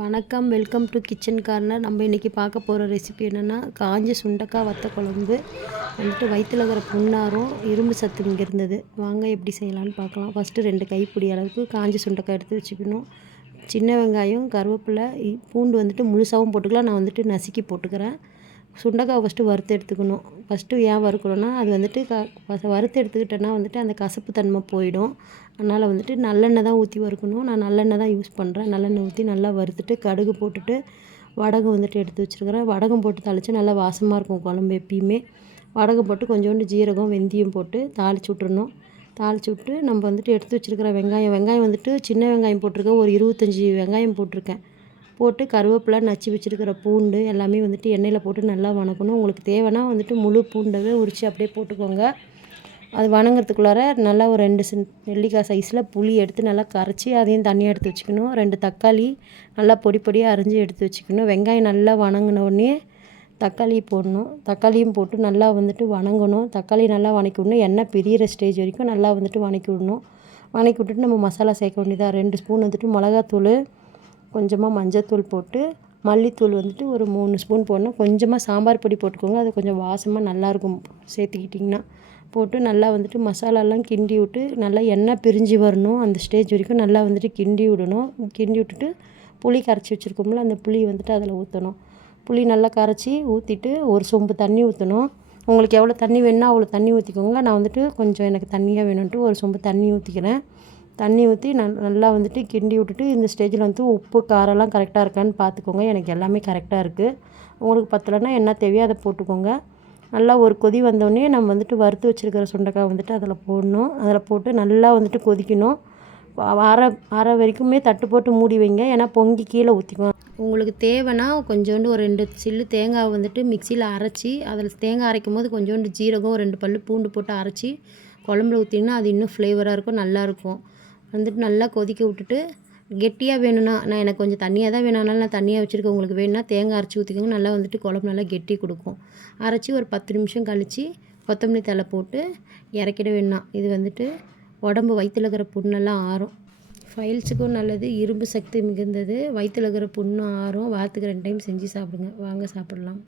வணக்கம் welcome to kitchen corner. நம்ம இன்றைக்கி பார்க்க போகிற ரெசிபி என்னென்னா காஞ்ச சுண்டக்காய் வத்த குழம்பு. வந்துட்டு வயிற்றில் இருக்கிற புண்ணாரும் இரும்பு சத்து இங்கே இருந்தது. வாங்க எப்படி செய்யலான்னு பார்க்கலாம். ஃபஸ்ட்டு ரெண்டு கைப்பிடி அளவுக்கு காஞ்ச சுண்டக்காய் எடுத்து வச்சுக்கணும். சின்ன வெங்காயம் கருவேப்பிலை பூண்டு வந்துட்டு முழுசாகவும் போட்டுக்கலாம். நான் வந்துட்டு நசுக்கி போட்டுக்கிறேன். சுண்டக்காய் ஃபஸ்ட்டு வறுத்து எடுத்துக்கணும். ஃபஸ்ட்டு ஏன் வறுக்கணும்னா அது வந்துட்டு க வறுத்து எடுத்துக்கிட்டேன்னா வந்துட்டு அந்த கசப்பு தன்மை போயிடும். அதனால் வந்துட்டு நல்லெண்ணெய் தான் ஊற்றி வறுக்கணும். நான் நல்லெண்ணெய் தான் யூஸ் பண்ணுறேன் நல்லெண்ணெய் ஊற்றி நல்லா வறுத்துட்டு கடுகு போட்டுட்டு வடகம் வந்துட்டு எடுத்து வச்சுருக்கிறேன். வடகம் போட்டு தாளித்து நல்லா வாசமாக இருக்கும் குழம்பு எப்பயுமே. வடகம் போட்டு கொஞ்சோண்டு ஜீரகம் வெந்தயம் போட்டு தாளிச்சு விட்றணும் தாளிச்சு விட்டு நம்ம வந்துட்டு எடுத்து வச்சுருக்கிற வெங்காயம் வெங்காயம் வந்துட்டு சின்ன வெங்காயம் போட்டிருக்கேன். ஒரு இருபத்தஞ்சி வெங்காயம் போட்டிருக்கேன். போட்டு கருவேப்பிலை நச்சு வச்சுருக்கிற பூண்டு எல்லாமே வந்துட்டு எண்ணெயில் போட்டு நல்லா வணக்கணும். உங்களுக்கு தேவைன்னா வந்துட்டு முழு பூண்டவே உரித்து அப்படியே போட்டுக்கோங்க. அது வணங்குறதுக்குள்ளார நல்லா ஒரு ரெண்டு சென் நெல்லிக்காய் சைஸில் புளி எடுத்து நல்லா கரைச்சி அதையும் தனியாக எடுத்து வச்சுக்கணும். ரெண்டு தக்காளி நல்லா பொடி பொடியாக அரிஞ்சு எடுத்து வச்சுக்கணும். வெங்காயம் நல்லா வணங்கின உடனே தக்காளி போடணும். தக்காளியும் போட்டு நல்லா வந்துட்டு வணங்கணும். தக்காளி நல்லா வணக்கி விடணும். எண்ணெய் பிரியிற ஸ்டேஜ் வரைக்கும் நல்லா வந்துட்டு வணக்கி விடணும். வணக்கி விட்டுட்டு நம்ம மசாலா சேர்க்க வேண்டியதாக ரெண்டு ஸ்பூன் வந்துட்டு மிளகாத்தூள் கொஞ்சமாக மஞ்சத்தூள் போட்டு மல்லித்தூள் வந்துட்டு ஒரு மூணு ஸ்பூன் போடணும். கொஞ்சமாக சாம்பார் பொடி போட்டுக்கோங்க. அது கொஞ்சம் வாசமாக நல்லாயிருக்கும் சேர்த்துக்கிட்டிங்கன்னா. போட்டு நல்லா வந்துட்டு மசாலாலாம் கிண்டி விட்டு நல்லா எண்ணெய் பிரிஞ்சு வரணும். அந்த ஸ்டேஜ் வரைக்கும் நல்லா வந்துட்டு கிண்டி விடணும். கிண்டி விட்டுட்டு புளி கரைச்சி வச்சுருக்கோம்ல அந்த புளி வந்துட்டு அதில் ஊற்றணும். புளி நல்லா கரைச்சி ஊற்றிட்டு ஒரு சொம்பு தண்ணி ஊற்றணும். உங்களுக்கு எவ்வளோ தண்ணி வேணுன்னா அவ்வளோ தண்ணி ஊற்றிக்கோங்க. நான் வந்துட்டு கொஞ்சம் எனக்கு தண்ணியாக வேணும்ன்ட்டு ஒரு சொம்பு தண்ணி ஊற்றிக்கிறேன். தண்ணி ஊற்றி நல் நல்லா வந்துட்டு கிண்டி விட்டுட்டு இந்த ஸ்டேஜில் வந்து உப்பு காரம்லாம் கரெக்டாக இருக்கான்னு பார்த்துக்கோங்க எனக்கு எல்லாமே கரெக்டாக இருக்குது உங்களுக்கு பத்தலைன்னா என்ன தேவையோ அதை போட்டுக்கோங்க. நல்லா ஒரு கொதி வந்தோடனே நம்ம வந்துட்டு வறுத்து வச்சுருக்கிற சுண்டைக்காய் வந்துட்டு அதில் போடணும். அதில் போட்டு நல்லா வந்துட்டு கொதிக்கணும். அரை அரை வரைக்குமே தட்டு போட்டு மூடி வைங்க. ஏன்னா பொங்கி கீழே ஊற்றிக்குவோம் உங்களுக்கு தேவைன்னா கொஞ்சோண்டு ஒரு ரெண்டு சில்லு தேங்காய் வந்துட்டு மிக்சியில் அரைச்சி அதில் தேங்காய் அரைக்கும் போது கொஞ்சோண்டு ஜீரகம் ரெண்டு பல்லு பூண்டு போட்டு அரைச்சி குழம்புல ஊற்றிங்கன்னா அது இன்னும் ஃப்ளேவராக இருக்கும் நல்லாயிருக்கும் வந்துட்டு நல்லா கொதிக்க விட்டுட்டு கெட்டியாக வேணும்னா நான் எனக்கு கொஞ்சம் தண்ணியாக தான் வேணும்னாலும் நான் தண்ணியாக வச்சுருக்கேன். உங்களுக்கு வேணும்னா தேங்காய் அரைச்சி ஊற்றிக்கோங்க நல்லா வந்துட்டு குழம்பு நல்லா கெட்டி கொடுக்கும். அரைச்சி ஒரு பத்து நிமிஷம் கழித்து கொத்தமல்லி தழை போட்டு இறக்கிட வேணாம். இது வந்துட்டு உடம்பு வயிற்றில் இருக்கிற புண்ணெல்லாம் ஆறும். ஃபைல்ஸுக்கும் நல்லது. இரும்பு சக்தி மிகுந்தது. வயிற்றில் இருக்கிற புண்ணும் ஆறும். வாரத்துக்கு ரெண்டு டைம் செஞ்சு சாப்பிடுங்க. வாங்க சாப்பிடலாம்.